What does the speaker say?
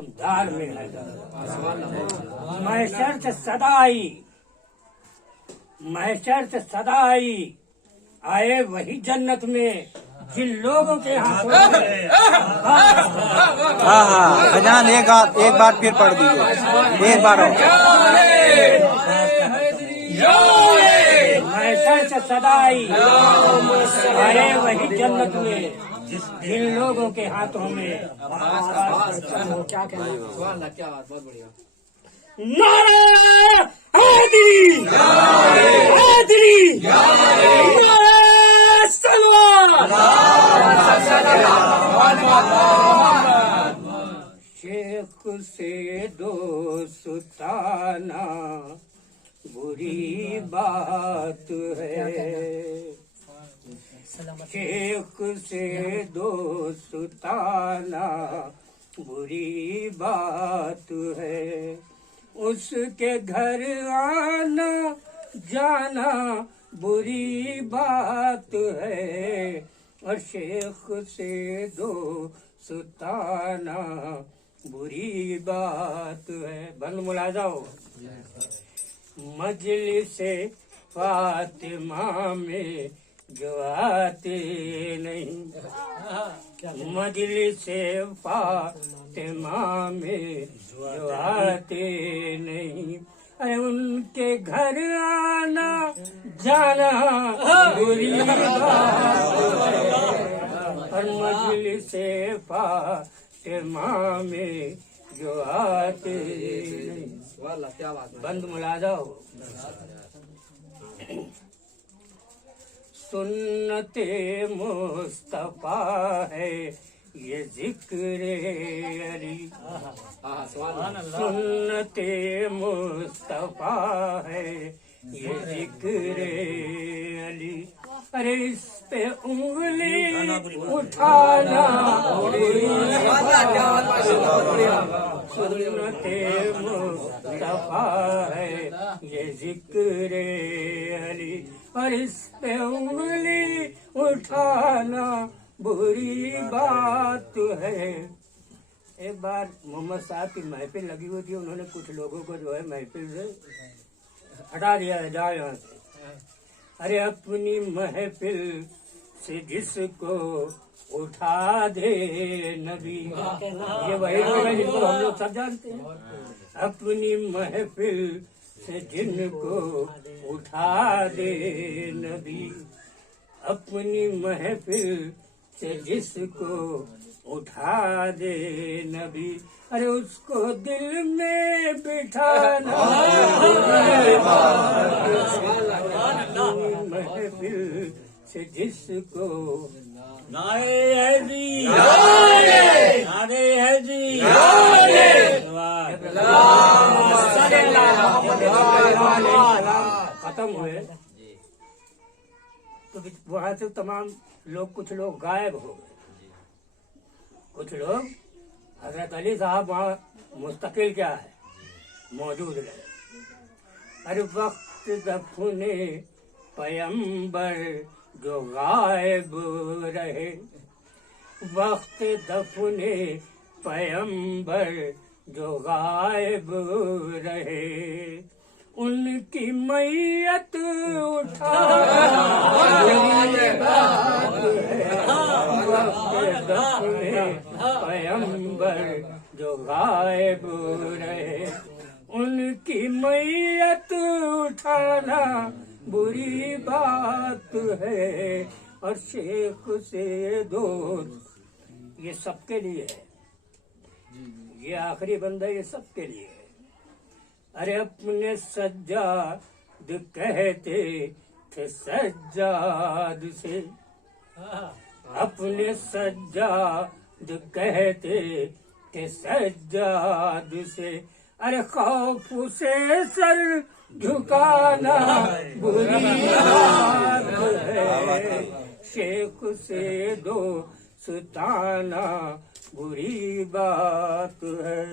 तुम दार में है। महशर से सदा आई, महशर से सदा आई, आए वही जन्नत में जिन लोगों के हाथों में। हाँ अजान एक बार फिर पढ़ दीजिए, एक बार। महशर से सदा आई, आए वही जन्नत में जिन लोगों के हाथों में। क्या कहना, क्या बात, बहुत बढ़िया। नारे हैदरी, हैदरी, नारे सलवान। शेख से दोस्ताना बुरी बात है, शेख से दोस्ताना बुरी बात है। उसके घर आना जाना बुरी बात है, और शेख से दोस्ताना बुरी बात है। बंद मुलाजा हो। मजलिसे फातिमा में जो आते नहीं, मजलिसे फातिमा में जो आते नहीं, अरे उनके घर आना जाना बुरी बात है, और मजलिसे फातिमा में जो आते नहीं। बंद मुलाजा हो। सुन्नते मुस्तफा है ये जिक्रे अली, सुन्नते मुस्तफा है ये जिक्रे अली, अरे इस पे उंगली उठाना सुन्नते मुस्तफा है ये जिक्रे अली, और इस पे उंगली उठाना बुरी बात है। एक बार मोहम्मद साहब की महफिल लगी हुई थी, उन्होंने कुछ लोगों को जो है महफिल से हटा दिया है, जाओ यहाँ से। अरे अपनी महफिल से जिसको उठा दे नबी, ये वही लोग हैं जिनको हम लोग सब जानते हैं। अपनी महफिल से जिनको उठा दे नबी, अपनी महफिल से जिसको उठा दे नबी, अरे उसको दिल में बिठाना महफिल से जिसको। नारे हैदरी, नारे हैदरी, खत्म हुए तो वहां से तमाम लोग, कुछ लोग गायब हो गए, कुछ लोग, हजरत अली साहब वहाँ मुस्तकिल क्या है मौजूद रहे। अरे वक्त दफने पैगंबर जो गायब रहे, वक्त दफने पैगंबर जो गायब रहे, उनकी मैयत उठाना पैगंबर जो गायब रहे, उनकी मैयत उठाना बुरी बात है, और शेख से दोस्त ये सबके लिए है, ये आखिरी बंदा ये सबके लिए है। अरे अपने सज्जाद कहते थे सज्जाद से, अपने सज्जाद कहते थे सज्जाद से, अरे खौफ से सर झुकाना बुरी बात है, शेख से दोस्ताना बुरी बात है।